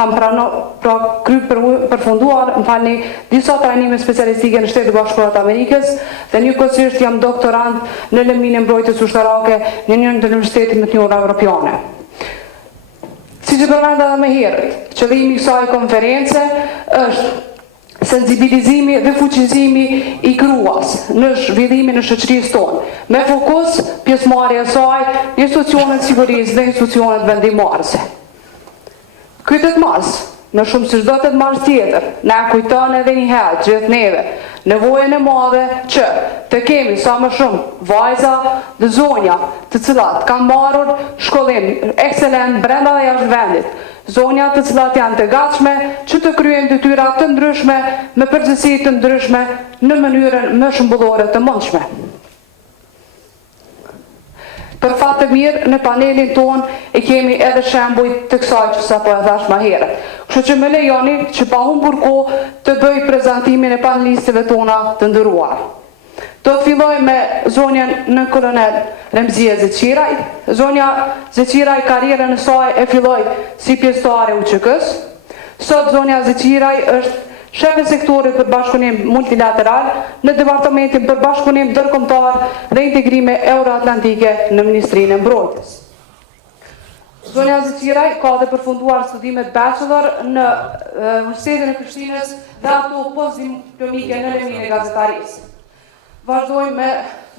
kam përfunduar, disa trajnime specialistike në Shtetet e Bashkuara të Amerikës dhe njëkohësisht jam doktorant në lëmin e mbrojtjes ushtarake në njërin të universitetit më të njohur evropiane. Siç e përmenda edhe më herët, qëllimi i kësaj konference është sensibilizimi dhe fuqizimi i gruas në zhvillimin e shoqërisë tonë, me fokus pjesëmarrja e saj në institucionet sigurisë dhe institucionet vendimmarrëse. Ky 8 mars, në shumë si çdo 8 mars tjetër, na kujton edhe një herë gjithë neve nevojën e madhe që të kemi sa më shumë vajza dhe zonja të cilat kanë marrur shkollim ekselent brenda dhe jashtë vendit, zonja të cilat janë të gatshme që të kryejnë detyra të ndryshme me përgjegjësi të ndryshme në mënyrën më shëmbullore të mundshme. Për fat të mirë, në panelin tonë e kemi edhe shembuj të kësaj që sapo e thash më herët. Kështu që më lejoni që pa humbur kohë të bëj prezantimin e panelistëve tona të nderuar. Do të filloj me zonjën nën kolonel Remzia Zeqiraj. Zonja Zeqiraj karrierën e saj e filloi si pjesëtare UÇK-s. Sot zonja Zeqiraj është shef e sektorit për bashkëpunim multilateral në Departamentin për bashkëpunim ndërkombëtar dhe integrime euroatlantike në Ministrinë e Mbrojtjes. Zonja Zeqiraj ka dhe përfunduar studimet bachelor në Universitetin e Prishtinës dhe ato postdiplomike në lëmin e gazetarisë. Vazhdojmë me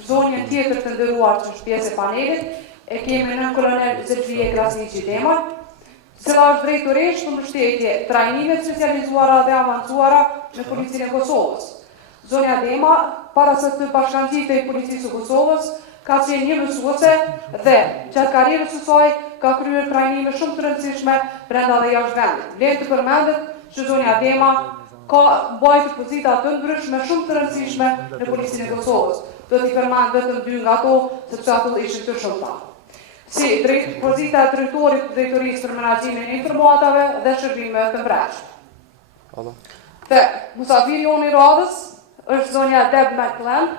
zonjën tjetër të nderuar që është pjesë e panelit, e kemi nën kolonel zhvillimin, cila është drejtoresh për mbështetje trajnime specializuara dhe avancuara në Policinë e Kosovës. Zonja Dema, para se të bashkangjitë i Policisë së Kosovës, ka qenë një mësuese dhe gjatë karrierës së saj ka kryer trajnime shumë të rëndësishme brenda dhe jashtë vendit. Vlen të përmendet që zonja Dema ka mbajtur pozita të ndryshme shumë të rëndësishme në Policinë e Kosovës. Do t'i përmend vetëm 2 nga ato, sepse ato ishin të shumta. Si pozita e drejtorit të drejtorisë për menaxhimin e informatave dhe shërbime të mbrojtshme. Dhe musafiri jonë i radhës është zonja Deb McClellan,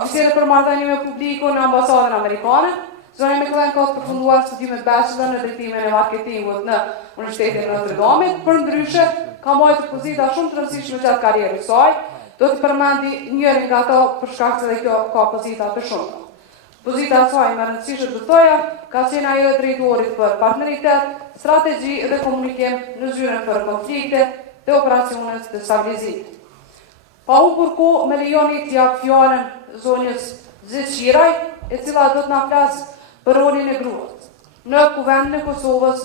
oficere për marrëdhënie me publikun në ambasadën amerikane. Zonja McClellan ka përfunduar studimet bachelor në drejtimin e marketingut në Universitetin e Notre Dame, por ndryshe ka mbajtur pozita shumë të rëndësishme gjatë karrierës së saj. Do të përmendi njërin nga ato për shkak se kjo ka pozita të shumta. Pozita e saj më rëndësishme të thoja ka qenë ajo e drejtorit për partneritet, strategji dhe komunikim në zyrën për konflikte dhe operacionet të stabilizimit. Pa humbur kohë, më lejoni t'i jap fjalën zonjës Zeqiraj, e cila do të na flasë për rolin e gruas në Kuvendin e Kosovës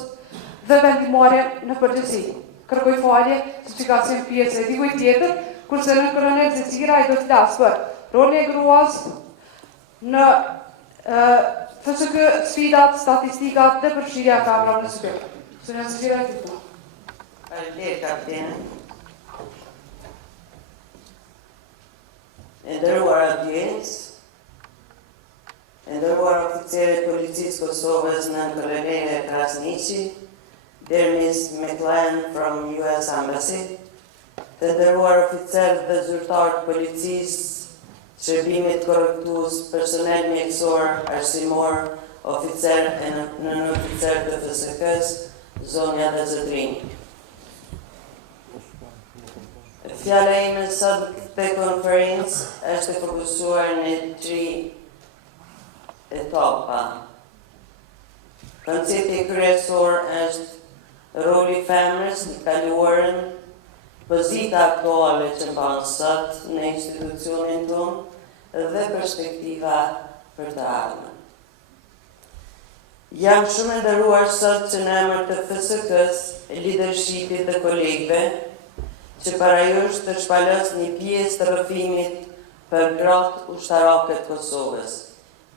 dhe vendimmarrjen në përgjithësi. Kërkoj falje sepse ka qenë pjesë e dikujt tjetër, kurse nën kolonel Zeqiraj do të flasë për rolin e gruas në FSK, sfidat, statistikat dhe përfshirja e femrave në sport. Zonja Zeqiraj, fiton. Faleminderit, kapitene. E nderuar audiencë, e nderuar oficerë të Policisë Kosovës nën kolonele Krasniqi, dear Miss McClellan from US Embassy, të nderuar oficerë dhe zyrtarë të policisë, shërbimit korrektues, personel mjekësor, arsimor, oficer e nën oficer të FSK-s, zonja dhe zotrinj. Fjala ime sot te konferencë është fokusuar në 3 etapa. Koncepti kryesor është roli femrës në kaluarën, pozita aktuale që mban sot në institucionin tonë dhe perspektiva për të ardhmen. Jam shumë e nderuar sot që në emër të FSK-s, leadershipit dhe kolegëve, që para jush të shpalos një pjesë të rrëfimit për gratë ushtarake të Kosovës,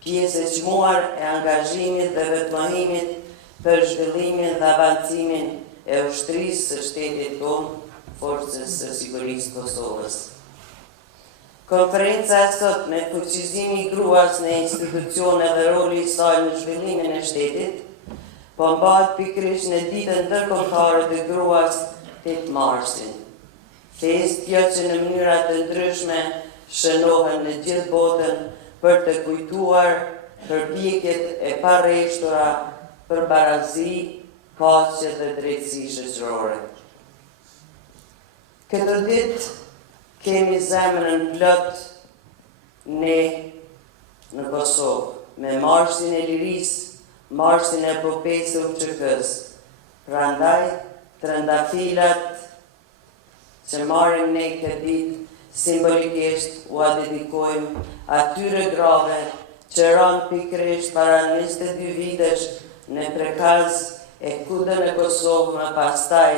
pjesë e çmuar e angazhimit dhe vetëmohimit për zhvillimin dhe avancimin e ushtrisë së shtetit tonë, Forcës së Sigurisë Kosovës. Konferenca e sot me fuqizimi i gruas në institucione dhe roli i saj në zhvillimin e shtetit, po mbahet pikërisht në ditën ndërkombëtare të gruas 8 marsin. Festë që në mënyra të ndryshme shënohen në gjithë botën për të kujtuar përpjekjet e parreshtura për barazi, paqe dhe drejtësi shoqërore. Këtë ditë kemi zemrën plot ne në Kosovë, me marshin e lirisë, marshin e epopejës së UÇK-s. Prandaj, trëndafilat që marrim ne këtë ditë simbolikisht u dedikojmë atyre grave që ranë pikërisht para 22 vitesh në prekaz e kudën e Kosovë, më pastaj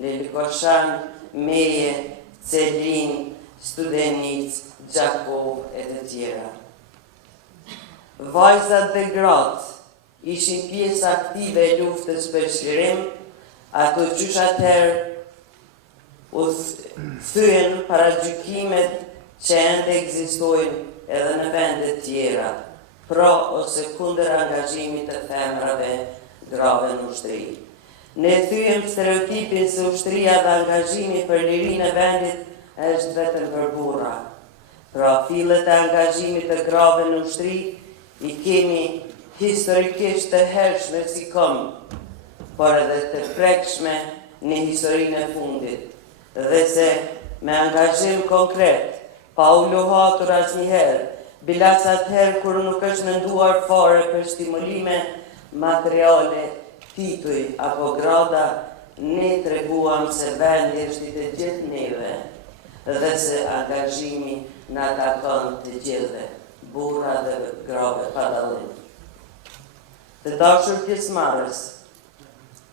në Likoçan, Meje, Celin, Studenic, Gjakov e të tjera. Vajzat dhe gratë ishin pjesë aktive e luftës për çlirim, ato qysh atëherë u thyen para gjykimet që ende ekzistojnë edhe në vende tjera, pro ose kundër angazhimit të femrave grave në ushtri. Ne thyem stereotipin se ushtria dhe angazhimi për lirinë e vendit është vetëm për burra. Pra fillet e angazhimit të grave në ushtri i kemi historikisht të hershme si kom, por edhe të prekshme në historinë e fundit, dhe se me angazhim konkret, pa u lohatur asnjëherë, bilas atëherë kur nuk është menduar fare për stimulime materiale, tituj apo grada, ne treguam se vendi është i të gjithë neve, dhe se angazhimi në takon të gjithëve, burra dhe grave pa dallim. Të dashur pjesëmarrës,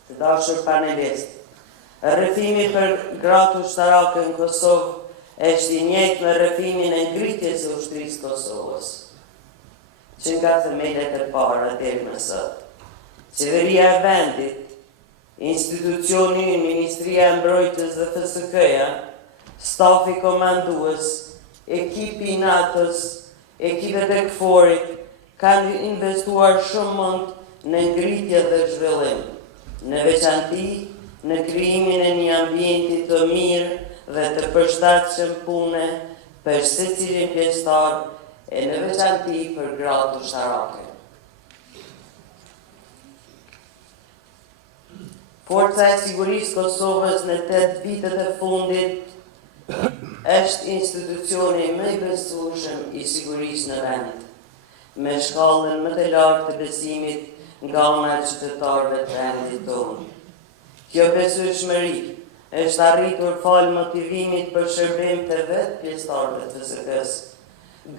të dashur panelist, rrëfimi për gratë ushtarake në Kosovë është i njëjtë me rrëfimin e ngritjes së ushtrisë Kosovës, që nga themelet e para deri më sot. Qeveria e vendit, institucioni, Ministria e Mbrojtjes dhe FSK-ja, stafi komandues, ekipi i NATO-s, ekipet e KFOR-it kanë investuar shumë mend në ngritje dhe zhvillim, në veçanti në krijimin e një ambienti të mirë dhe të përshtatshëm pune për secilin pjesëtar e në veçanti për gratë ushtarake. Forca e sigurisë Kosovës në 8 vitet e fundit është institucioni më i besueshëm i sigurisë në vend, me shkallën më të lartë të besimit nga ana e qytetarëve të vendit tonë. Kjo besueshmëri është arritur fal motivimit për shërbim të vetë pjesëtarëve të FSK-s,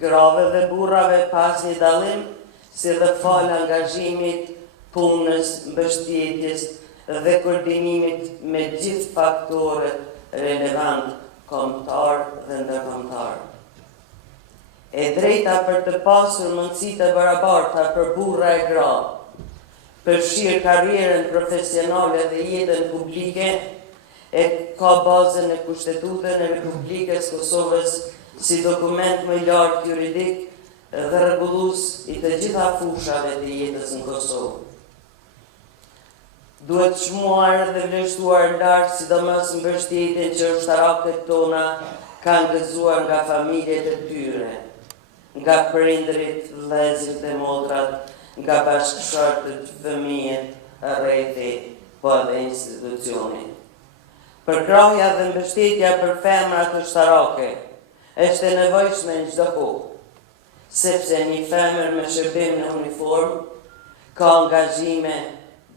grave dhe burrave pas një dallim, si dhe fal angazhimit, punës, mbështetjes dhe koordinimit me gjithë faktorët relevant, kombëtar dhe ndërkombëtar. E drejta për të pasur mundësi të barabarta për burra e gra, përfshirë karrierën profesionale dhe jetën publike, e ka bazën e Kushtetutën e Republikës Kosovës si dokument më lartë juridik dhe rregullues i të gjitha fushave të jetës në Kosovë. Duhet çmuar dhe vlerësuar lart sidomos mbështetjen që ushtarakët tona kanë gëzuar nga familjet e tyre, nga prindrit, vëllezërit dhe motrat, nga bashkëshortët, fëmijët, rrethi, po edhe institucioni. Përkrahja dhe mbështetja për femrat ushtarake është e nevojshme në çdo kohë, sepse një femër me shërbim në uniformë ka angazhime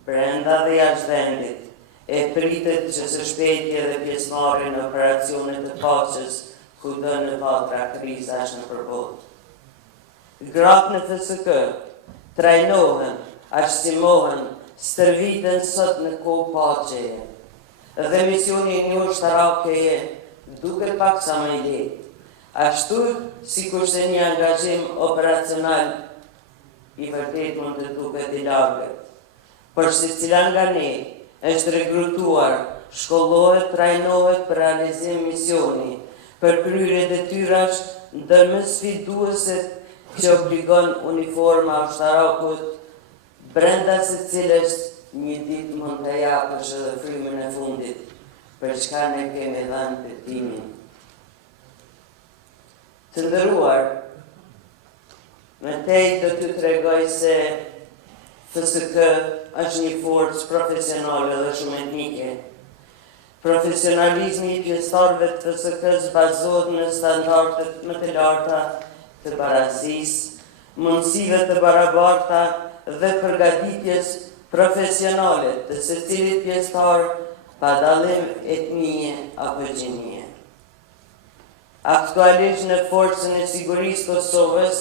brenda dhe jashtë vendit, e pritet që së shpejti dhe pjesëmarrje në operacione të paqes kudo në vatra krizash në përbot. Gratë në FSK trajnohen, arsimmohen, stërviten sot në kohë paqeje, dhe misioni një ushtarakeje duket pak sa më i lehtë, ashtu sikur se një angazhim operacional i vërtet mund të duket i lagët. Por secila nga ne është rekrutuar, shkollohet, trajnohet për realizim misioni, për kryrje detyrash ndër më sfidueset që obligon uniforma ushtarakut, brenda se cilës një ditë mund të japësh edhe frymën e fundit, për çka ne kemi dhënë betimin. Të nderuar, me tej do t'ju tregoj se FSK është një forcë profesionale dhe shumë etnike. Profesionalizmi I pjesëtarëve të FSK-s bazohet në standardet më të larta të barazdisë, mundësive të barabarta dhe përgatitjes profesionale të secilit pjesëtar pa dallim etnie apo gjinie. Aktualisht në Forcën e Sigurisë Kosovës,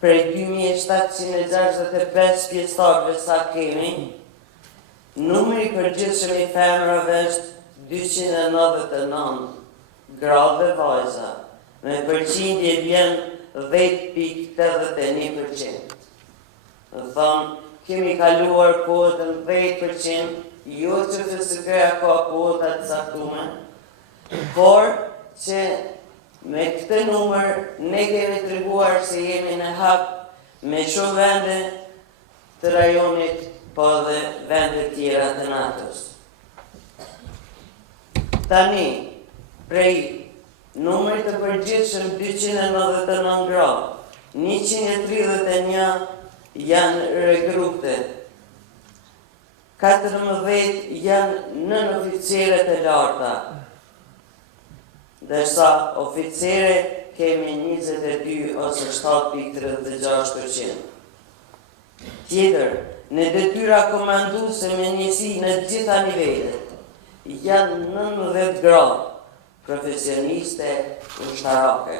prej 2765 pjesëtarëve sa kemi, numri I përgjithshëm I femrave është 299, gra dhe vajza, me përqindje vjen 10.81%. Thonë, kemi kaluar kuotën 10%, jo që FSK-ja ka kuota të caktuar, por që me këtë numër ne kemi treguar se jemi në hap me shumë vende të rajonit, po dhe vende tjera të NATO-s. Tani, prej numrit të përgjithshëm 299 gra, 131 janë regrupte, 14 janë nën oficere të larta, ndërsa oficere kemi 22 ose 7.36%. Tjetër, në detyra komanduese me njësi në gjitha nivelet, janë 19 gra, profesioniste ushtarake.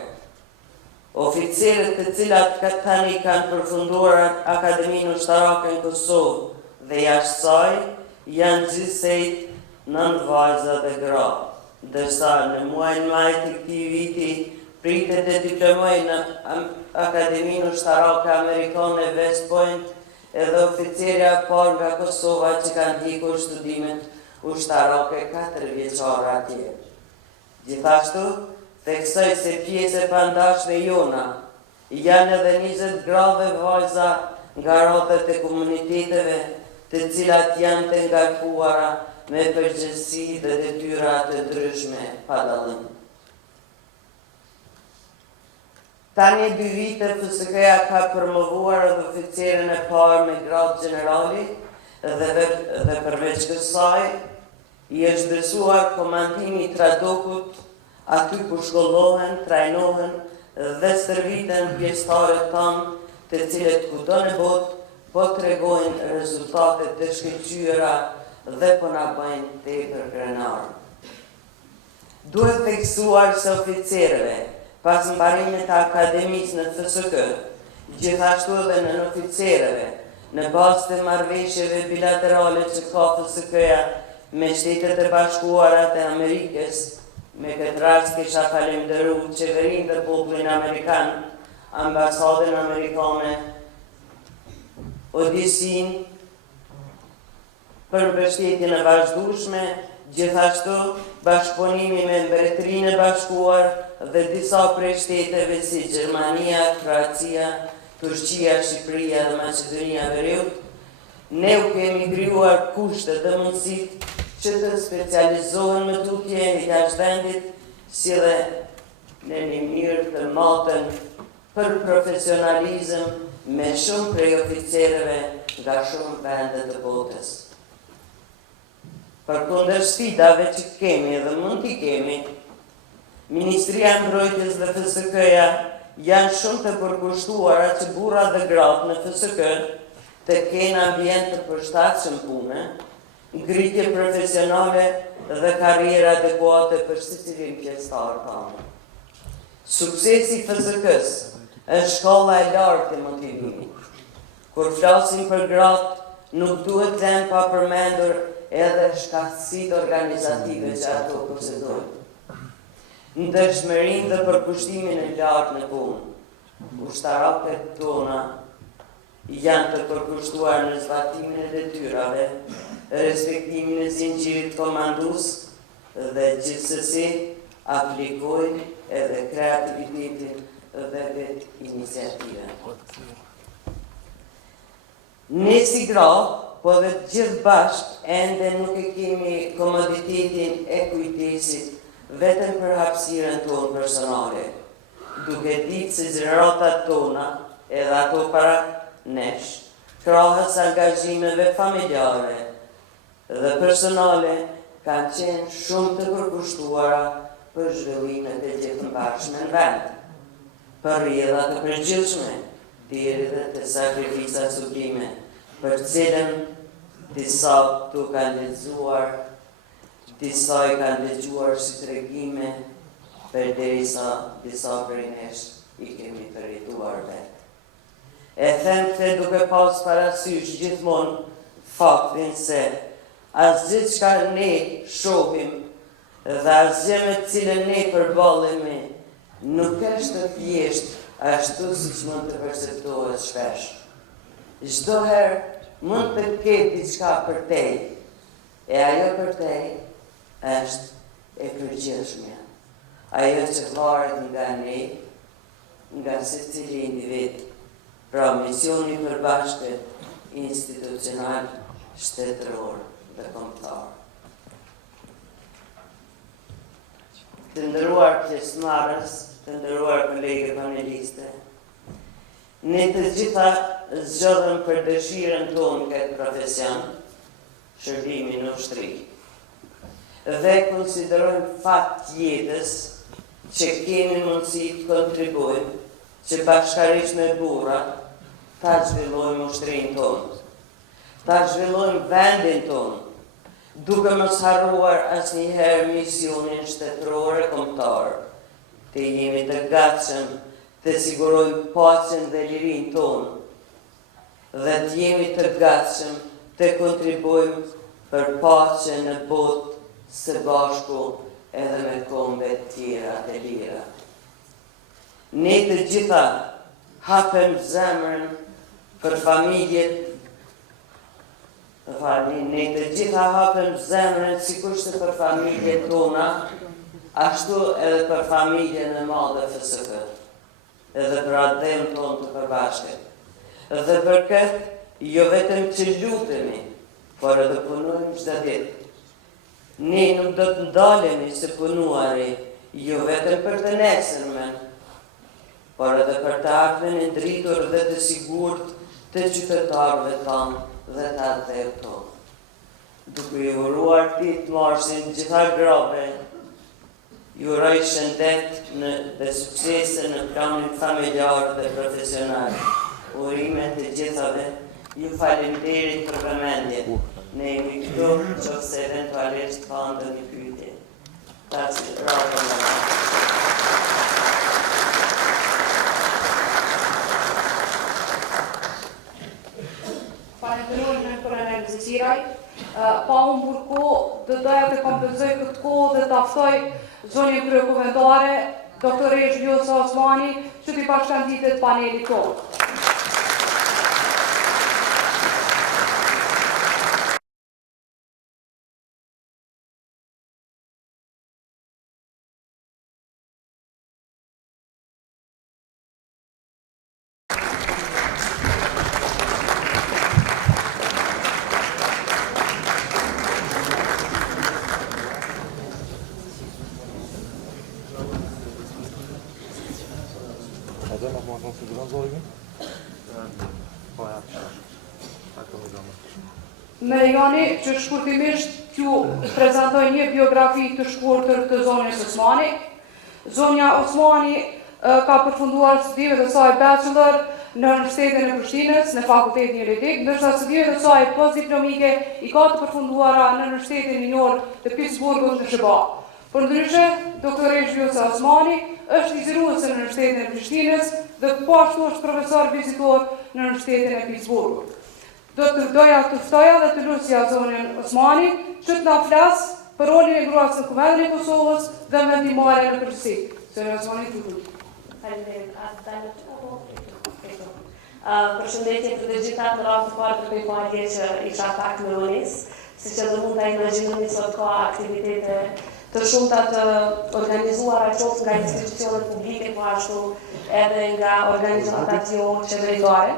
Oficerët të cilat tani kanë përfunduar Akademinë Ushtarake në Kosovë dhe jashtë saj, janë gjithsej 9 vajza dhe gra, ndërsa në muajin maj të këtij viti pritet të diplomoj në Akademinë Ushtarake Amerikane West Point edhe oficerja parë nga Kosova që kanë ndjekur studimet ushtarake 4 vjeçare atje. Gjithashtu, theksoj se pjesë e pandashme jona janë edhe 20 gra dhe vajza nga rrotët e komuniteteve të cilat janë të ngarkuara me përgjegjësi dhe detyra të ndryshme pa dallim. Tani 2 vite FSK-ja ka promovuar edhe oficerën e parë me gradë gjenerali dhe përveç kësaj I është dërsuar komandimi I Tradokut aty ku shkollohen, trajnohen dhe stërviten pjesëtarët tanë të cilët kudo në botë po tregojnë rezultate të shkëlqyera dhe po na bëjnë tepër krenar. Duhet theksuar se oficerëve, pas mbarimit të akademisë në FSK, gjithashtu edhe në oficerëve, në bazë të marrëveshjeve bilaterale që ka FSK-ja me Shtetet e Bashkuara të Amerikës, me këtë rast kisha falenderu qeverinë dhe popullin Amerikan, ambasadën Amerikane, ODC-n, për mbështetjen e vazhdueshme, gjithashtu bashkëpunimi me Mbretërinë e Bashkuar dhe disa prej shteteve si Gjermania, Kroacia, Turqia, Shqipëria dhe Maqedonia e Veriut, ne u kemi krijuar kushtet dhe mundësitë që të specializohen më tutje jashtë vendit, si dhe në një mirë të matën për profesionalizëm me shumë prej oficerëve nga shumë vende të botës. Përkundër sfidave që kemi dhe mund t'i kemi, Ministria e Mbrojtjes dhe FSK-ja janë shumë të përkushtuara që burra dhe gratë në FSK të kenë ambient të përshtatshëm pune, ngritje profesionale dhe karriera adekuate për secilin pjesëtar tanë. Suksesi I FSK-s është shkolla e lartë e motivimit. Kur flasim për gratë, nuk duhet lënë pa përmendur edhe shkatësitë organizative që ato posedojnë. Ndërshmërinë dhe përkushtimin e lartë në punë. Ushtarakët tona janë të përkushtuar në zbatimin e detyrave, respektimin e zinxhirit komandues dhe gjithsesi aplikojnë edhe kreativitetin dhe vetë iniciativën. Ne si gra, po dhe gjithë bashkë, ende nuk e kemi komoditetin e kujdesit vetëm për hapësirën tonë personale, duke ditë se zëratat tona, edhe ato para nesh, krahas angazhimeve familjare dhe personale kanë qenë shumë të përkushtuara për zhvillimet e gjithëmbashme në vend, për rrjedha të përgjithshme, deri dhe të sakrifisa sublime, për cilën disa tu kanë lexuar, disa i kanë dëgjuar si tregime, përderisa disa prej nesh i kemi përjetuar vetë. E them këtë duke pas parasysh gjithmonë faktin se asgjë çka ne shohim dhe asgjë me të cilën ne përballemi nuk është thjesht ashtu siç mund të perceptohet shpesh. Çdo herë mund të ketë diçka përtej, e ajo përtej është e përgjithshme. Ajo që varet nga ne, nga secili individ, pra misioni i përbashkët institucional, shtetëror dhe kombëtar. Të nderuar pjesëmarrës, të nderuar kolegë paneliste, ne të gjitha zgjodhëm për dëshirën tonë këtë profesion, shërbimin në ushtri, dhe konsiderojmë fakt jetës që kemi mundësi të kontribuojmë që bashkërisht me burra ta zhvillojmë ushtrinë tonë, ta zhvillojmë vendin tonë, duke mos harruar asnjëherë misionin shtetëror e kombëtar, të jemi të gatshëm të sigurojmë paqen dhe lirinë tonë, dhe të jemi të gatshëm të kontribuojmë për paqen në botë së bashku edhe me kombe tjera të lira. Ne të gjitha hapem zemrën për familjet, ne të gjitha hapem zemrën sikurse për familjet tona, ashtu edhe për familjen e madhe FSK, edhe për atëm tonë të përbashkët. Dhe për këtë, jo vetëm që lutemi, por edhe punojmë çdo ditë. Ne nuk do të ndalemi së punuari, jo vetëm për të nesërmen, por edhe për të ardhmen e ndritur dhe të sigurt të qytetarëve tanë dhe të atëherë tonë. Duke i uruar Ditë Marsin gjitha grave, ju uroj shëndet dhe suksese në planin familjar dhe profesional. Urimet të gjithave, ju faleminderit për vëmendjen. Ne jemi këtu nëse eventualisht ka ndonjë pyetje. Falenderoj për analiziraj. Pa unë burko, dhe doja të kompenzoj këtë kohë dhe të aftoj zonjën kryekomendare, doktore Zhvillimin Osmani, që t'i bashkanditet panelit tonë. Me jani që shkurtimisht t'ju prezentoj një biografi të shkurtër të zonjës Osmani. Zonja Osmani ka përfunduar studimet e saj bachelor në Universitetin e Prishtinës, në Fakultetin Juridik, ndërsa studimet e saj postdiplomike i ka të përfunduara në Universitetin Minor të Pittsburghut në SBA. Përndryshe, doktore Zhvillimin Osmani është viziruese në Universitetin e Prishtinës dhe po ashtu është profesor vizitor në Universitetin e Pittsburghut. Do të doja të ftoja dhe të lusja zonën Osmani që të na flasë për rolin e gruas në Kuvendin e Kosovës dhe vendimare në përgjithësi. Zonja Osmani, të lutem. Përshëndetje për të gjithat në radhë të parë të përpajtje që isha pak në rolis, si që dhe mund të imaginoni sot ka aktivitete të shumta të organizuara qoftë nga institucionet publike, po ashtu edhe nga organizatat jo qeveritare.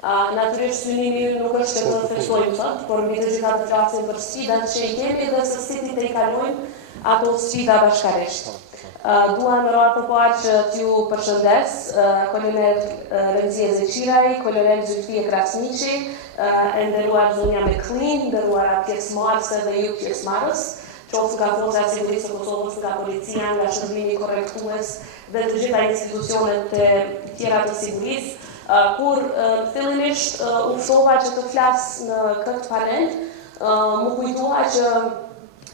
Natyrisht synimi nuk është që të feshtojmë sot, por mbi të gjitha të flasim për sfidat që i kemi dhe se si të i kalojmë ato sfida bashkarisht. Dua në radhë të parë që t'ju përshëndes, kolonel Remzi Ezeqiraj, kolonel Zylfie Krasniqi, e nderuar zonja McLean, nderuara pjesëmarrëse dhe ju pjesëmarrës, qoftë nga Forca e Sigurisë së Kosovës, nga policia, nga shërbimi korrektues dhe të gjitha institucionet e tjera të sigurisë, kur fillimisht u ftova që të flas në këtë panel, më kujtoha që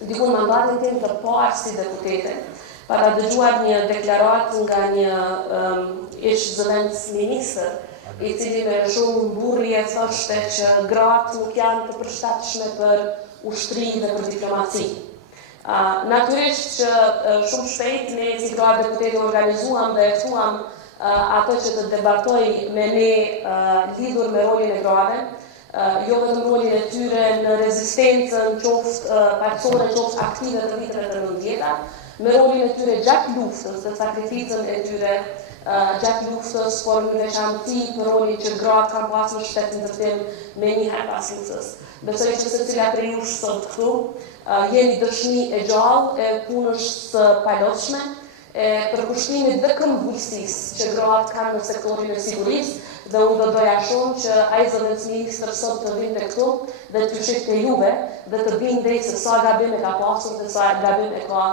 diku në mandatin tim të parë si deputete, para dëgjuar një deklarat nga një ish zëvendës ministër, i cili me shumë burrje thoshte që gratë nuk janë të përshtatshme për ushtri dhe për diplomaci. Natyrisht që shumë shpejt ne si gratë deputete organizuam dhe ftuam ato që të debatoj me ne lidhur me rolin e grave, jo vetëm rolin e tyre në rezistencën qoftë parcore, qoftë aktive të viteve të 90-ta, me rolin e tyre gjatë luftës dhe sakrificën e tyre gjatë luftës, por në veçanti për rolin që gratë kanë pasur në shtetin ndërtim me njëherë pas luftës. Besoj që secila prej jush sot këtu jeni dëshmi e gjallë e punës së palotshme, e përkushtimit dhe këmbëvujësisë që gratë kanë në sektorin e sigurisë dhe unë do doja shumë që ai zëvendës ministër sot të vinte këtu dhe të shifte juve dhe të bindej se sa gabim e ka pasur dhe sa gabim e ka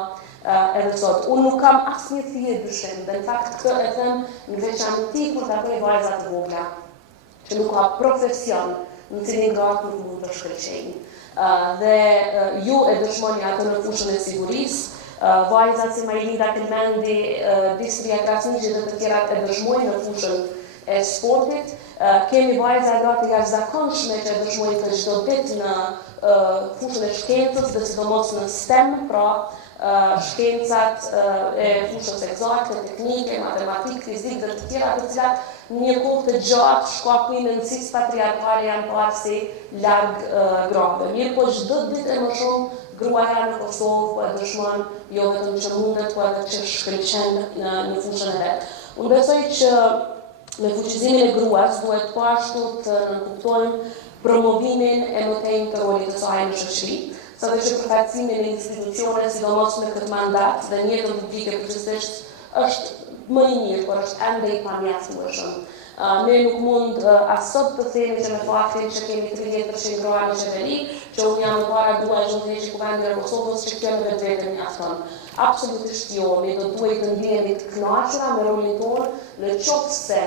edhe sot. Unë nuk kam asnjë thirrje dyshim, dhe në fakt këtë e them në veçanti kur takoj vajza të vogla, që nuk ka profesion në cilin gratë nuk mund të shkëlqejnë. Dhe ju e dëshmoni atë në fushën e sigurisë, vajzat si Majlida Kilmendi, Distria Krasniqi dhe të tjerat e dëshmojnë në fushën e sportit. Kemi vajza gratë jashtëzakonshme që e dëshmojnë të çdo ditë në fushën e shkencës dhe sidomos në STEM, pra shkencat e fushës eksakte, teknike, matematikë, fizikë dhe të tjera të cilat në një kohë të gjatë shkakuj mendësisë patriarkale janë parë si larg grave. Mirë po çdo ditë e më shumë gruaja në Kosovë po e dëshmon jo vetëm që mundet, po edhe që shkëlqen në fushën e vet. Unë besoj që me fuqizimin e gruas duhet po ashtu të nënkuptojmë promovimin e mëtejnë të rolit të saj në shoqëri, sa dhe që përfaqësimi në institucione, sidomos me këtë mandat dhe në jetën publike përgjithsisht është më i mirë, por është ende i pamjaftueshëm. Ne nuk mund as sot të themi që me faktin që kemi 30% gra në qeveri, që unë jam në para dua zhvillimish i kuvendit të Kosovës, që kjo në vetvete mjafton. Absolutisht jo, ne do duhet të ndihemi të kënaqura me rolin tonë, në qoftë se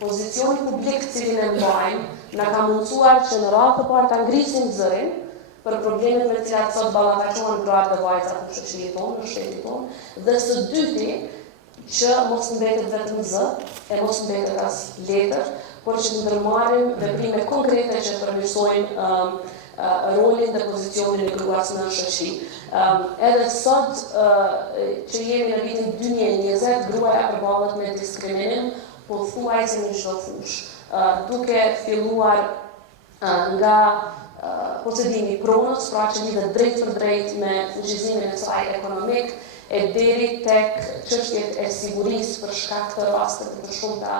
pozicioni publik cilin e mbajmë na ka mundsuar që në radhë të parë ta ngrisim zërin për problemet me të cilat sot ballafaqohen gratë dhe vajzat në shoqërinë tonë, në shtetin tonë, dhe së dyti që mos mbetet vetëm zë, e mos mbetet as letër, por që të ndërmarrim veprime konkrete që përmirësojnë rolin dhe pozicionin e gruas në shoqëri. Edhe sot që jemi në vitin 2020, gruaja përballet me diskriminim pothuajse në çdo fushë, duke filluar nga procedimi pronës, pra që lidhet drejt për drejt me fuqizimin e saj ekonomik, e deri tek çështjet e sigurisë për shkak të rasteve të shumta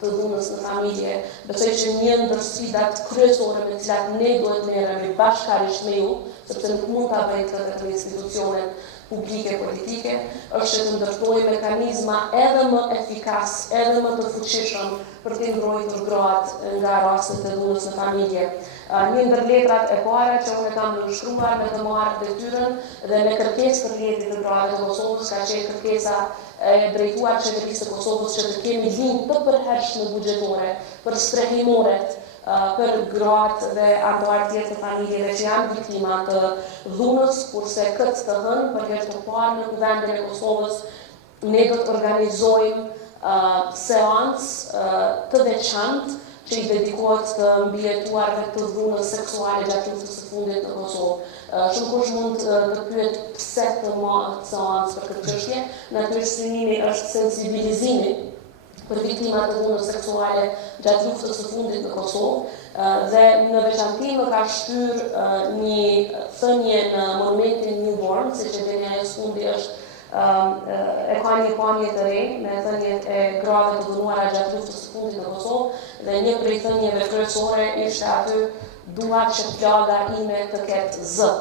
të dhunës në familje. Besoj që një ndër sfidat kryesore me të cilat ne duhet merremi bashkërisht me ju, sepse nuk mund ta bëjmë këtë vetëm institucionet publike politike, është që të ndërtojmë mekanizma edhe më efikas, edhe më të fuqishëm për të mbrojtur gratë nga rastet e dhunës në familje. Një ndër letrat e para që unë kam nënshkruar me të marrë detyrën dhe me kërkesë për rrjetin të grave të Kosovës, ka qenë kërkesa e drejtuar qeverisë së Kosovës që të kemi linjë të përhershme buxhetore për strehimoret për gratë dhe anëtarë tjerë të familjeve që janë viktima të dhunës, kurse këtë të hënë për herë të parë në kuvendin e Kosovës ne do të organizojmë seancë të veçantë që i dedikohet të mbijetuarve të dhunës seksuale gjatë luftës së fundit në Kosovë. Shumë kush mund të pyet pse të marrë seancë për këtë çështje. Natyrisht synimi është sensibilizimi për viktimat të dhunës seksuale gjatë luftës së fundit në Kosovë dhe në veçanti më ka shtyr një thënie në monumentin Newborn, siç e dini ajo fundi është e ka një pamje të re me thënjet e grave të dhunuara gjatë luftës së fundit në Kosovë dhe një prej thënieve kryesore ishte aty dua që plaga ime të ketë zë.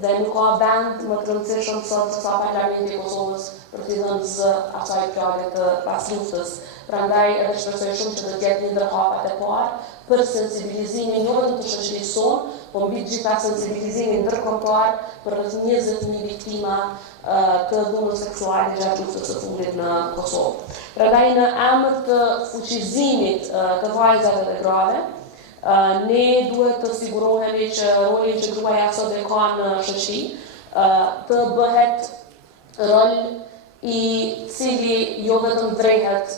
dhe nuk ka vend më të rëndësishëm sot se sa Parlamenti i Kosovës për t'i dhënë zë asaj plagë të pasluftës. Prandaj edhe shpresoj shumë që do të jetë një ndër hapat e parë për sensibilizimin jo vetëm të shoqërisë sonë, po mbi gjitha sensibilizimin ndërkombëtar për rreth 20.000 viktima të dhunës seksuale gjatë luftës së fundit në Kosovë. Prandaj në emër të fuqizimit të vajzave dhe grave, ne duhet të sigurohemi që rolin që gruaja sot e ka në shoqëri të bëhet rol i cili jo vetëm vrehet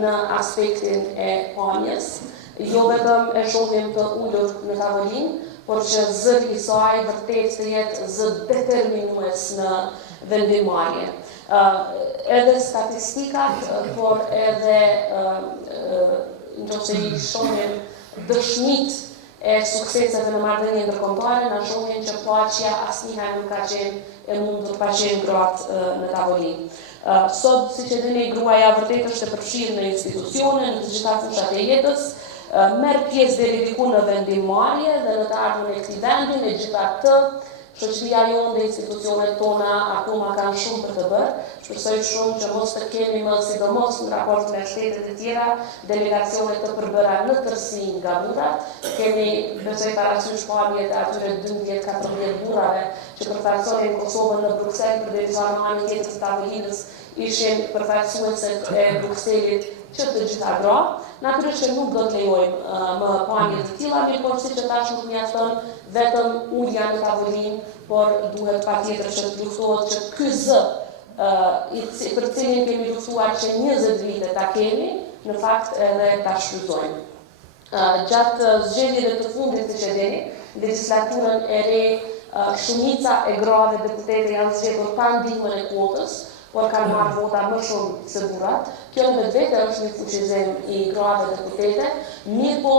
në aspektin e pamjes, jo vetëm e shohim të ullur në tavolinë, por që zëri i saj vërtet të jetë zë determinues në vendimarrje. Edhe statistikat, por edhe nëse i shohim dëshmit e sukseseve në marrëdhënie ndërkombëtare, na shohin që paqja asnjëherë nuk ka qenë e mundur pa qenë gratë në tavolinë. Sot, siç e dini, gruaja vërtet është e përfshirë në institucione, në të gjitha fushat e jetës, merr pjesë deri diku në vendimmarrje dhe në të ardhmen e këtij vendi, megjithatë, shoqëria jonë dhe institucionet tona akoma kanë shumë për të bërë. Shpresoj shumë që mos të kemi më, sidomos në raport me shtetet e tjera, delegacione të përbëra në tërësi nga burrat. Kemi besoj parasysh pamjet e atyre 12-14 burrave që përfaqësonin Kosovën në Bruksel, përderisa në anën tjetër të tavolinës ishin përfaqësueset e Brukselit që të gjitha gra. Natyrisht që nuk do të lejojmë më pamje të tilla, por siç e thash nuk mjafton vetëm ulja në tavolinë, por duhet patjetër që të luftohet që ky zë për cilin kemi luftuar që 20 vite ta kemi, në fakt edhe ta shfrytëzojmë. Gjatë zgjedhjeve të fundit siç e dini, legjislaturën e re, shumica e grave deputete janë zgjedhur pa ndihmën e kuotës, por kanë marrë vota më shumë se burrat. Kjo në vetvete është një fuqizim i grave deputete, mirë po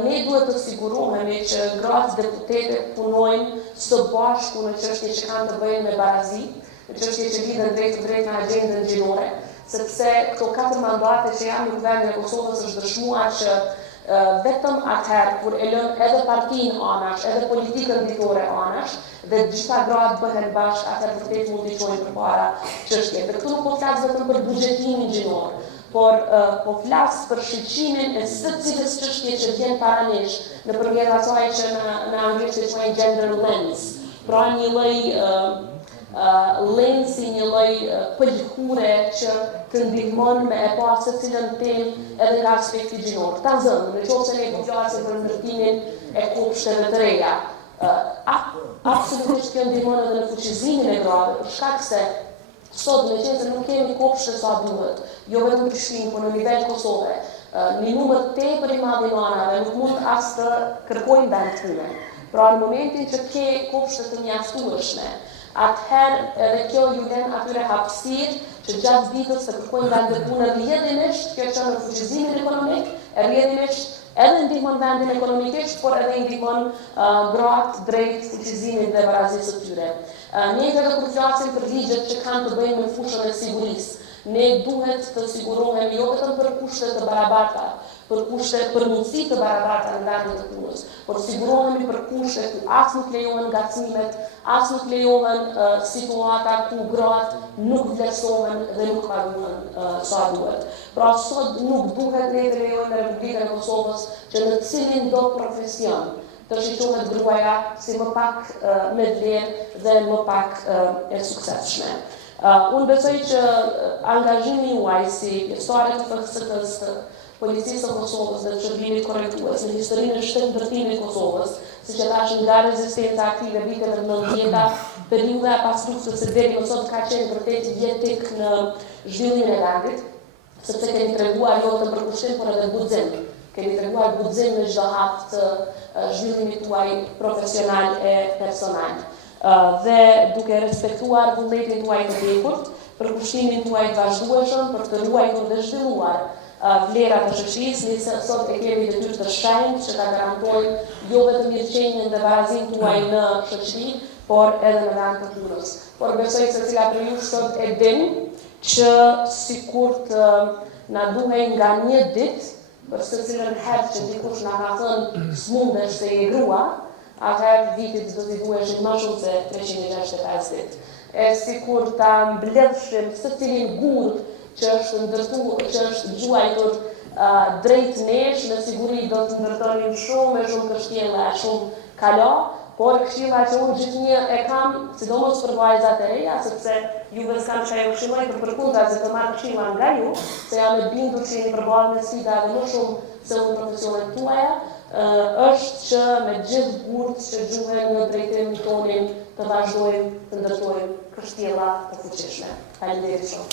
ne duhet të sigurohemi që gratë deputete punojnë së bashku në çështje që kanë të bëjnë me barazi, në çështje që lidhen drejt me agjendën gjinore, sepse këto 4 mandate që janë në Kuvendin e Kosovës është dëshmuar që vetëm atëherë kur e lën edhe partinë anash, edhe politikën ditore anash, dhe gjitha gratë bëhen bashkë, atëherë vërtet mund t'i çojnë përpara çështjeve. Këtu nuk po flas vetëm për buxhetimin gjinor, por po flas për shqyrtimin e secilës çështje që vjen para nesh nëpërmjet asaj që në anglisht e quajnë gender lens. Pra një lloj lensi, një lloj pëlhure që të ndihmon me e pa secilën temë edhe nga aspekti gjinor. Ta zënë, nëse ne po flasim për ndërtimin e kopshteve të reja, absolutisht kjo ndihmon edhe në fuqizimin e grave, për shkak se sot me qenë se nuk kemi kopshte sa duhet, jo vetëm në Prishtinë, por në nivel Kosove, një numër tepër i madh i anave nuk mund as të kërkojnë vend pune. Pra në momentin që ke kopshte të mjaftueshme, atëherë edhe kjo ju lën atyre hapësirë që gjatë ditës të kërkojnë vende pune rrjedhimisht, kjo që në fuqizimin ekonomik, rrjedhimisht edhe ndihmon vendin ekonomikisht, por edhe ndihmon gratë drejt fuqizimit dhe barazisë së tyre. Ne edhe kur flasim për ligjet që kanë të bëjnë me fushën e sigurisë, ne duhet të sigurohemi jo vetëm për kushte të barabarta, për mundësi të barabarta në vendin të punës, por sigurohemi për kushte ku as nuk lejohen ngacmimet, as nuk lejohen situata ku gratë nuk vlerësohen dhe nuk paguhen sa duhet. Pra sot nuk duhet ne të lejojmë në Republikën e Kosovës që në cilin do profesion të shiqohet gruaja si më pak me vlerë dhe më pak e suksesshme. Unë besoj që angazhimi juaj si pjesëtare të FSK-s të Policisë së Kosovës dhe të zhvillimit korrektues në historinë e shtetë-ndërtimit të Kosovës, siç e thash nga rezistenca aktive viteve të 90-ta, periudha e pasluftës së deri më sot ka qenë vërtet vjetik në zhvillimin e vendit, sepse kemi treguar jo vetëm për kushtim, por edhe guxim. Kemi treguar guxim në çdo hap të zhvillimit tuaj profesional e personal. Dhe duke respektuar vullnetin tuaj të tepurt, për kushtimin tuaj të vazhdueshëm, për të ruajtur dhe zhvilluar vlerat e shoqërisë, ne sot e kemi detyrë të shenjtë që ta garantojmë jo vetëm mirëqenien dhe barazinë tuaj në shoqëri, por edhe në vend të punës. Por besoj se cila prej jush sot e din që sikur të na duhej nga një ditë për secilën herë që dikush na ka thënë s'mundesh se je grua, atëherë vitit do t'i duheshin më shumë se 365 ditë. E sikur ta mbledhshim së cilin gur që është gjuajtur drejt nesh, në siguri do të ndërtonim shumë kështjella, shumë kala, por kështjella që unë gjithnjë e kam, sidomos për vajzat e reja, sepse juve s'kam që ajo këshilloj përkundra se të marrë këshilla nga ju, se jam e bindur që jeni përballë me sfida edhe më shumë se unë profesionet tuaja, është që me gjithë gurt që gjuhen në drejtim tonin të vazhdojmë të ndërtojmë kështjella të fuqishme. Faleminderit shumë.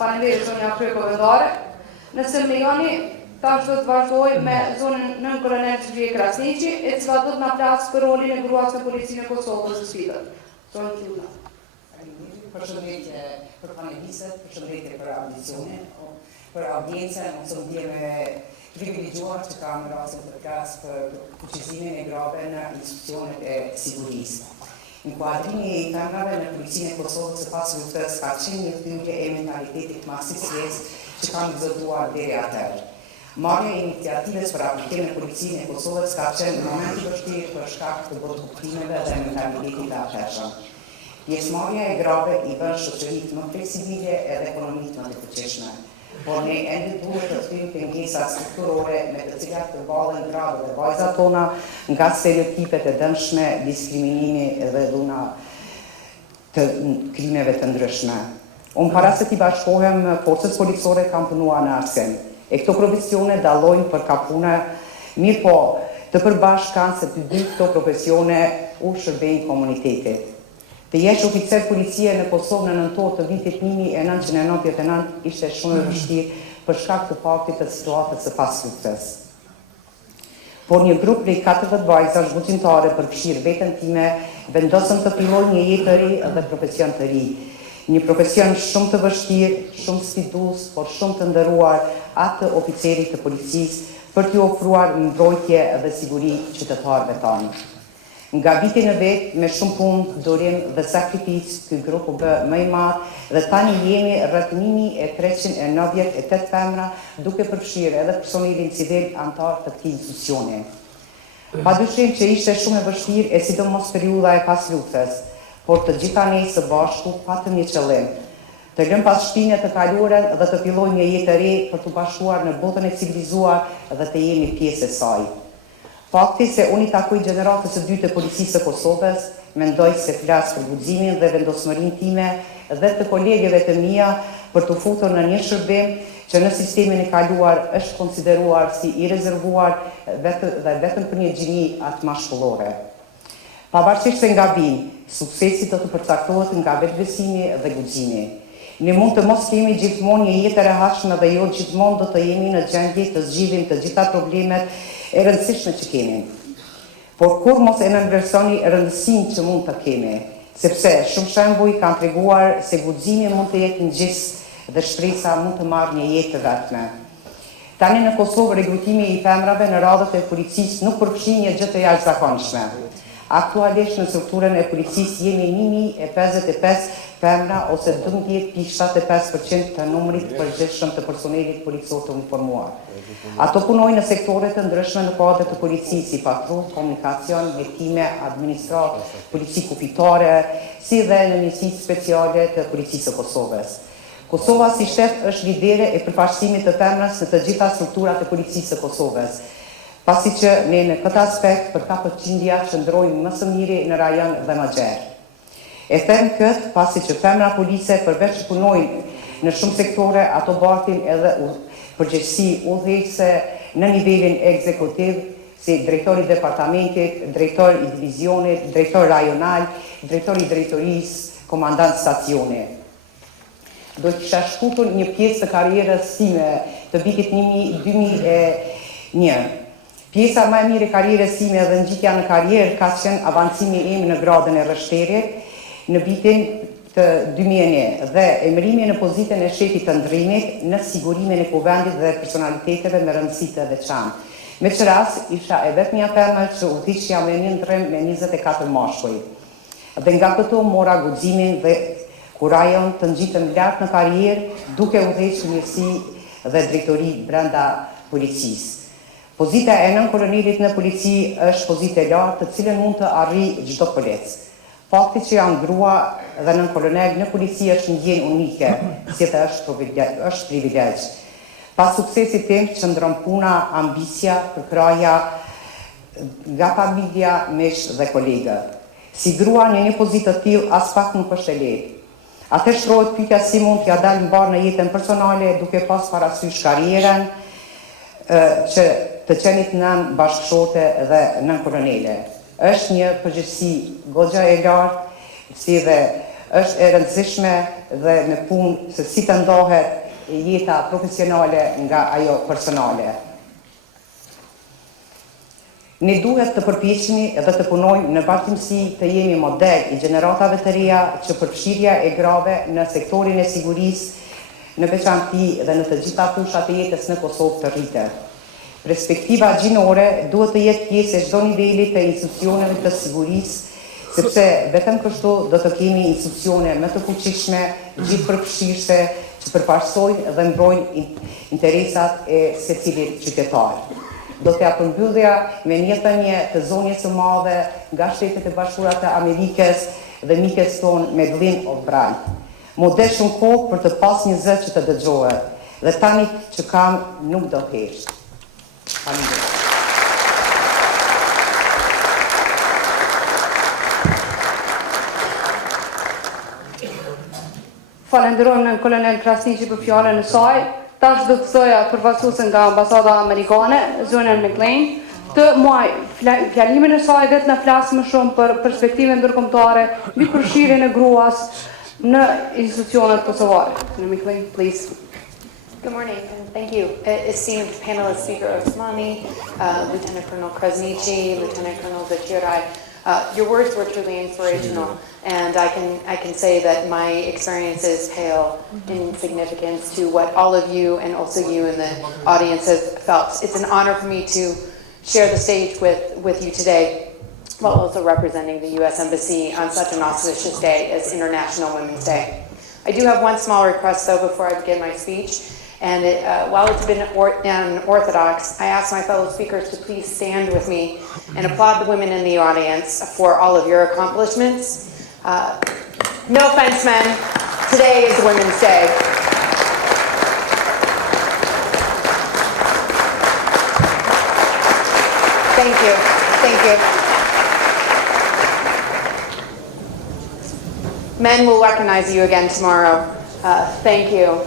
Faleminderit zonja kryekomendare. Nëse më lejoni, tash do të vazhdoj me zonën nën kolonel Zhvillimin Krasniqi, e cila do të na flasë për rolin e gruas në policinë e Kosovës së Sfidat. Zonja Kluna. Përshëndetje për panelistët, përshëndetje për audicionin, për audiencën, ose më djeme privilegjuar që kam rastin të flas për fuqizimin e grave në institucionet e sigurisë. Inkuadrimi i femrave në policinë e Kosovës së pas luftës ka qenë një thyrje e mentalitetit masisjes që kanë ekzekutuar deri atëherë. Marrja e iniciativës për aplikim në policinë e Kosovës ka qenë moment i vështirë për shkak të botkuptimeve dhe mentalitetit të atëhershëm. Pjesëmarrja e grave i bën shoqëritë më fleksibile edhe ekonomitë më të fuqishme. Por ne ende duhet të thyrojmë pengesat strukturore me të cilat përballen gratë dhe vajzat tona nga stereotipet e dëmshme, diskriminimi dhe dhuna të krimeve të ndryshme. Unë para se t'i bashkohem, forcës policore kam punuar në Arsen. E këto profesione dallojnë për ka puna, mirë po të përbashkë kanë se të dy këto profesione u shërbejnë komunitetit. Të jesh oficer policie në Kosovë në nëntor të vitit 1999 ishte shumë e vështirë për shkak të faktit të situatës së pas luftës. Por një grup prej 40 vajza zhvillimtare përfshirë veten time vendosën të fillojnë një jetë të ri dhe profesion të ri. Një profesion shumë të vështirë, shumë sfidues, por shumë të nderuar atë oficerit të policisë për t'u ofruar mbrojtje dhe siguri qytetarëve tanë. Nga viti në vetë, me shumë punë, dorim dhe sakrificë, ky grup u bë më i madh dhe tani jemi rreth 1398 femra, duke përfshirë edhe personelin civil antar të këtij institucioni. Padyshim që ishte shumë e vështirë e sidomos periudha e pas luftës, por të gjitha ne së bashku patëm një qëllim. Të lëm pas shpinët të kaluarën dhe të fillojmë një jetë të re për të bashkuar në botën e civilizuar dhe të jemi pjesë e saj. Fakti se unë i takoj gjeneratës së dytë të policisë së Kosovës, mendoj se flas për guximin dhe vendosmërinë time dhe të kolegeve të mia për të futur në një shërbim që në sistemin e kaluar është konsideruar si i rezervuar dhe vetëm për një gjini atë mashkullore. Pavarësisht se nga vijnë, suksesi do të përcaktohet nga vetbesimi dhe guximi. Ne mund të mos kemi gjithmonë një jetë e rehatshme dhe jo gjithmonë do të jemi në gjendje të zgjidhim të gjitha problemet e rëndësishme që kemi. Por kur mos e nënvlerësoni rëndësinë që mund të kemi, sepse shumë shembuj kanë treguar se guximi mund të jetë ngjys dhe shpresa mund të marrë një jetë të vetme. Tani në Kosovë regrutimi i femrave në radhët e policisë nuk përfshin një gjë të jashtëzakonshme. Aktualisht në strukturën e policisë jemi 1055 femra ose 12.75% të numrit përgjithshëm të personelit policor të uniformuar. Ato punojnë në sektore të ndryshme në kuadër të policisë, si patrull, komunikacion, hetime, administrat, polici kufitare, si dhe në njësitë speciale të policisë së Kosovës. Kosova si shtet është lidere e përfaqësimit të femrës në të gjitha strukturat e policisë së Kosovës, pasi që ne në këtë aspekt për kapërqindja qëndrojmë më së miri në rajon dhe më gjerë. E them këtë pasi që femra police përveç që punojnë në shumë sektore, ato bartin edhe përgjegjësi udhëheqëse në nivelin ekzekutiv, si drejtori departamentit, drejtori i divizionit, drejtori rajonal, drejtori i drejtorisë, komandant stacioni. Do të kisha shkutur një pjesë të karrierës time të vitit 2001. Pjesa më e mirë e karrierës time dhe ngjitja në karrierë ka qenë avancimi im në gradën e rështerit në vitin të 2001 dhe emërimi në pozitën e shtetit të ndrimit në sigurimin e kuvendit dhe personaliteteve me rëndësi të veçantë. Me që rast, isha e vetmja femër që udhëhiqja me një ndrim me 24 mashkuj. Dhe nga këto mora guximin dhe kur ajo të ngjitëm lart në karrierë duke udhëhequr mirësi dhe drejtori brenda policisë. Pozita e nën kolonelit në polici është pozitë e lartë të cilën mund të arrijë çdo polec. Fakti që janë grua dhe nën kolonel në polici është një gjë unike, si të është privilegj. Pas suksesit tim qëndron puna, ambicia, përkraja nga familja, mish dhe kolegë. Si grua në një pozitë të tillë as pak nuk është e lehtë. Atë shtrohet pyetja si mund t'ja dalë mbar në jetën personale duke pas parasysh karrierën që të qenit nën bashkëshorte dhe nën kolonele. Është një përgjegjësi goxha e lartë, si dhe është e rëndësishme dhe në punë se si të ndohet jeta profesionale nga ajo personale. Ne duhet të përpiqemi dhe të punojmë në vazhdimsi të jemi model i gjeneratave të reja që përfshirja e grave në sektorin e sigurisë në veçanti dhe në të gjitha fushat e jetës në Kosovë të rritet. Perspektiva gjinore duhet të jetë pjesë e çdo niveli të institucioneve të sigurisë, sepse vetëm kështu do të kemi institucione më të fuqishme, gjithëpërfshirëse që përfaqësojnë dhe mbrojnë interesat e secilit qytetar. Do t'ja përmbyllja me një thënie të zonjës së madhe nga Shtetet e Bashkuara të Amerikës dhe mikes tonë Madeleine Albright. Mu del shumë kohë për të pas një zë që të dëgjohet, dhe tani që kam nuk do hesht. Faleminderit. Falenderojmë në kolonel Krasniqi për fjalën e saj. Tash do të thoja përfaqësuesen nga ambasada amerikane, zonën McLean, të muaj fjalimin e saj dhe të na flasë më shumë për perspektive ndërkombëtare mbi përfshirjen e gruas në institucionet kosovare. McLean, please. Good morning, and thank you, esteemed panelist speaker Osmani, Lieutenant Colonel Krasniqi, Lieutenant Colonel Zakirai. Your words were truly inspirational, and I can say that my experiences pale in significance to what all of you and also you in the audience have felt. It's an honor for me to share the stage with you today, while also representing the U.S. Embassy on such an auspicious day as International Women's Day. I do have one small request, though, before I begin my speech. And while it's been unorthodox, I ask my fellow speakers to please stand with me and applaud the women in the audience for all of your accomplishments. No offense, men, today is Women's Day. Thank you, thank you. Men will recognize you again tomorrow. Thank you.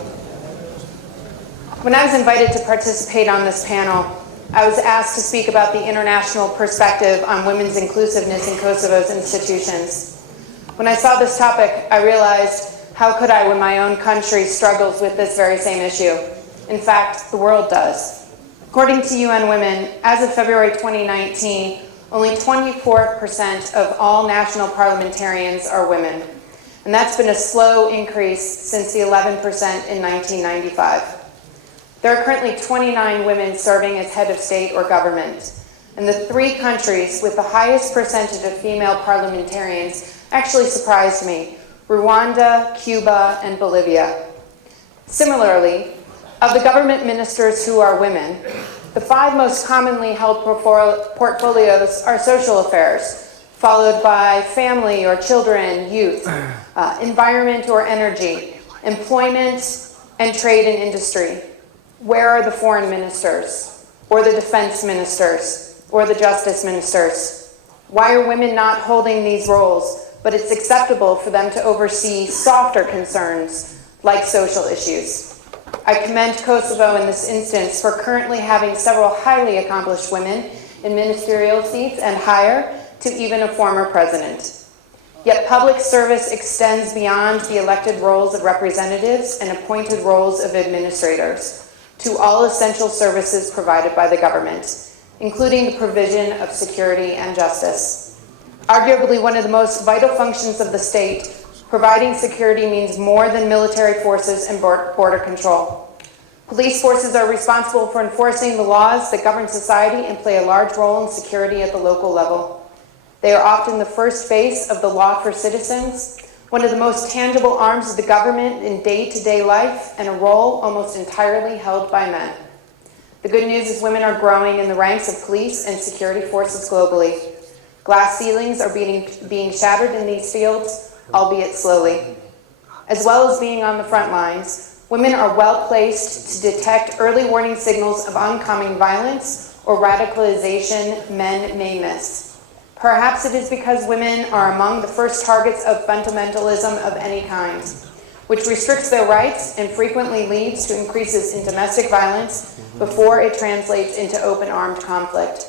When I was invited to participate on this panel, I was asked to speak about the international perspective on women's inclusiveness in Kosovo's institutions. When I saw this topic, I realized, how could I when my own country struggles with this very same issue? In fact, the world does. According to UN Women, as of February 2019, only 24% of all national parliamentarians are women. And that's been a slow increase since the 11% in 1995. There are currently 29 women serving as head of state or government. And the 3 countries with the highest percentage of female parliamentarians actually surprised me: Rwanda, Cuba, and Bolivia. Similarly, of the government ministers who are women, the 5 most commonly held portfolios are social affairs, followed by family or children, youth, environment or energy, employment, and trade and industry. Where are the foreign ministers, or the defense ministers, or the justice ministers? Why are women not holding these roles, but it's acceptable for them to oversee softer concerns like social issues? I commend Kosovo in this instance for currently having several highly accomplished women in ministerial seats and higher, to even a former president. Yet public service extends beyond the elected roles of representatives and appointed roles of administrators to all essential services provided by the government, including the provision of security and justice. Arguably one of the most vital functions of the state, providing security means more than military forces and border control. Police forces are responsible for enforcing the laws that govern society and play a large role in security at the local level. They are often the first face of the law for citizens, one of the most tangible arms of the government in day-to-day life, and a role almost entirely held by men. The good news is women are growing in the ranks of police and security forces globally. Glass ceilings are being shattered in these fields, albeit slowly. As well as being on the front lines, women are well placed to detect early warning signals of oncoming violence or radicalization men may miss. Perhaps it is because women are among the first targets of fundamentalism of any kind, which restricts their rights and frequently leads to increases in domestic violence before it translates into open armed conflict.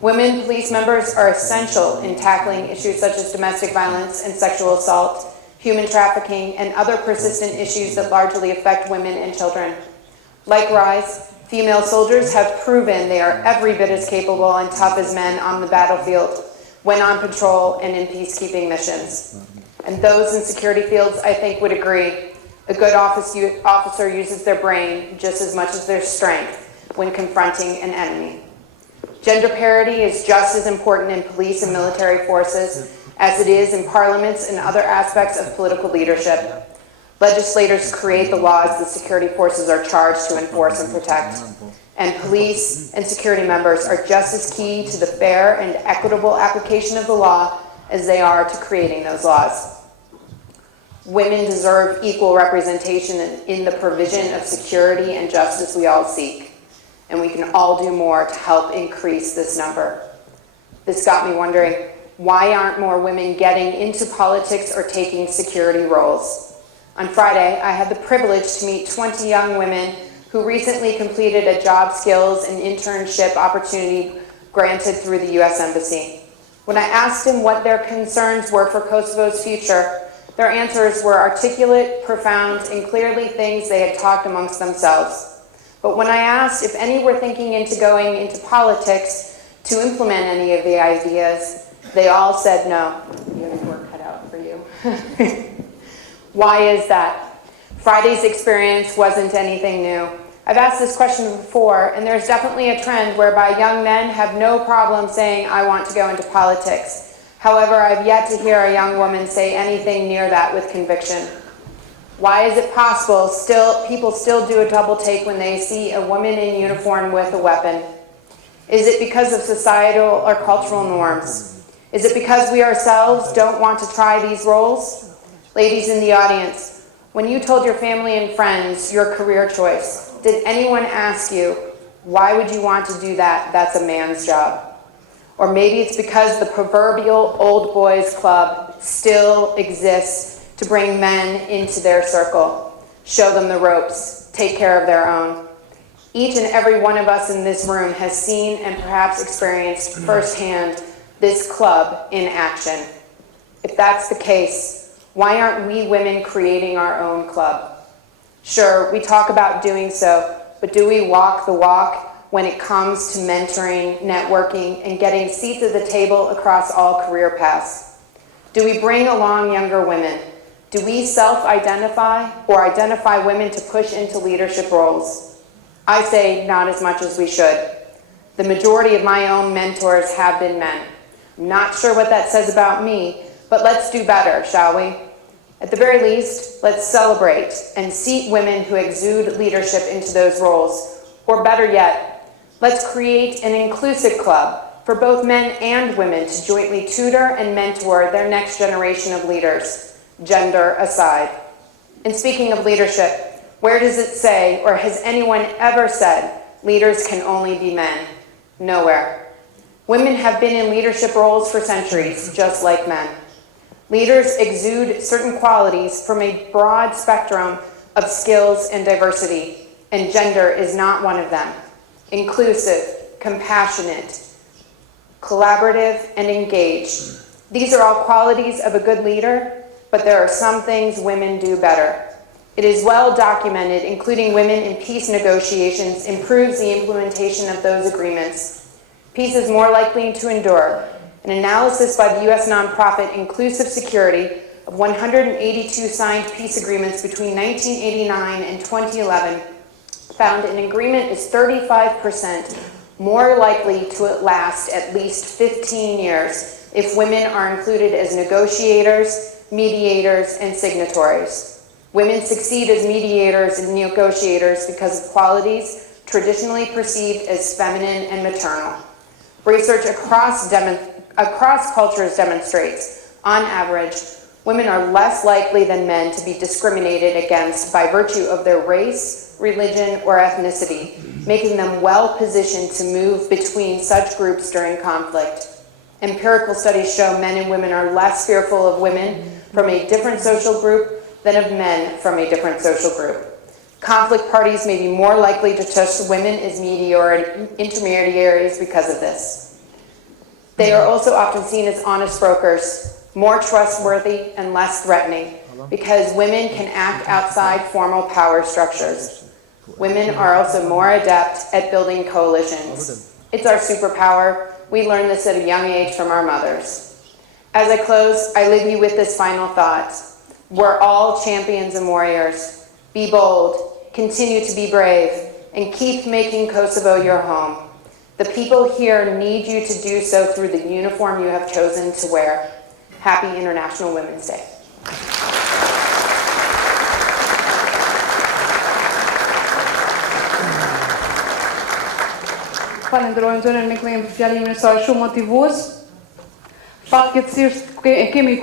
Women police members are essential in tackling issues such as domestic violence and sexual assault, human trafficking, and other persistent issues that largely affect women and children. Likewise, female soldiers have proven they are every bit as capable and tough as men on the battlefield, when on patrol and in peacekeeping missions. And those in security fields, I think, would agree. A good officer uses their brain just as much as their strength when confronting an enemy. Gender parity is just as important in police and military forces as it is in parliaments and other aspects of political leadership. Legislators create the laws the security forces are charged to enforce and protect. And police and security members are just as key to the fair and equitable application of the law as they are to creating those laws. Women deserve equal representation in the provision of security and justice we all seek. And we can all do more to help increase this number. This got me wondering, why aren't more women getting into politics or taking security roles? On Friday, I had the privilege to meet 20 young women who recently completed a job skills and internship opportunity granted through the U.S. Embassy. When I asked them what their concerns were for Kosovo's future, their answers were articulate, profound, and clearly things they had talked amongst themselves. But when I asked if any were thinking into going into politics to implement any of the ideas, they all said no. You have your work cut out for you. Why is that? Friday's experience wasn't anything new. I've asked this question before, and there's definitely a trend whereby young men have no problem saying, I want to go into politics. However, I've yet to hear a young woman say anything near that with conviction. Why is it possible people still do a double take when they see a woman in uniform with a weapon? Is it because of societal or cultural norms? Is it because we ourselves don't want to try these roles? Ladies in the audience, when you told your family and friends your career choice, did anyone ask you, why would you want to do that? That's a man's job. Or maybe it's because the proverbial old boys club still exists to bring men into their circle, show them the ropes, take care of their own. Each and every one of us in this room has seen and perhaps experienced firsthand this club in action. If that's the case, why aren't we women creating our own club? Sure, we talk about doing so, but do we walk the walk when it comes to mentoring, networking, and getting seats at the table across all career paths? Do we bring along younger women? Do we self-identify or identify women to push into leadership roles? I say not as much as we should. The majority of my own mentors have been men. I'm not sure what that says about me, but let's do better, shall we? At the very least, let's celebrate and seat women who exude leadership into those roles. Or better yet, let's create an inclusive club for both men and women to jointly tutor and mentor their next generation of leaders, gender aside. And speaking of leadership, where does it say, or has anyone ever said, leaders can only be men? Nowhere. Women have been in leadership roles for centuries, just like men. Leaders exude certain qualities from a broad spectrum of skills and diversity, and gender is not one of them. Inclusive, compassionate, collaborative, and engaged. These are all qualities of a good leader, but there are some things women do better. It is well documented, including women in peace negotiations, improves the implementation of those agreements. Peace is more likely to endure. An analysis by the U.S. nonprofit Inclusive Security of 182 signed peace agreements between 1989 and 2011 found an agreement is 35% more likely to last at least 15 years if women are included as negotiators, mediators, and signatories. Women succeed as mediators and negotiators because of qualities traditionally perceived as feminine and maternal. Research across cultures demonstrates, on average, women are less likely than men to be discriminated against by virtue of their race, religion, or ethnicity, making them well-positioned to move between such groups during conflict. Empirical studies show men and women are less fearful of women from a different social group than of men from a different social group. Conflict parties may be more likely to trust women as intermediaries because of this. They are also often seen as honest brokers, more trustworthy and less threatening, because women can act outside formal power structures. Women are also more adept at building coalitions. It's our superpower. We learned this at a young age from our mothers. As I close, I leave you with this final thought. We're all champions and warriors. Be bold, continue to be brave, and keep making Kosovo your home. The people here need you to do so through the uniform you have chosen to wear. Happy International Women's Day. Falenderojmë zonën me këmbë fjalimin e saj shumë motivues. Fatkeqësisht kemi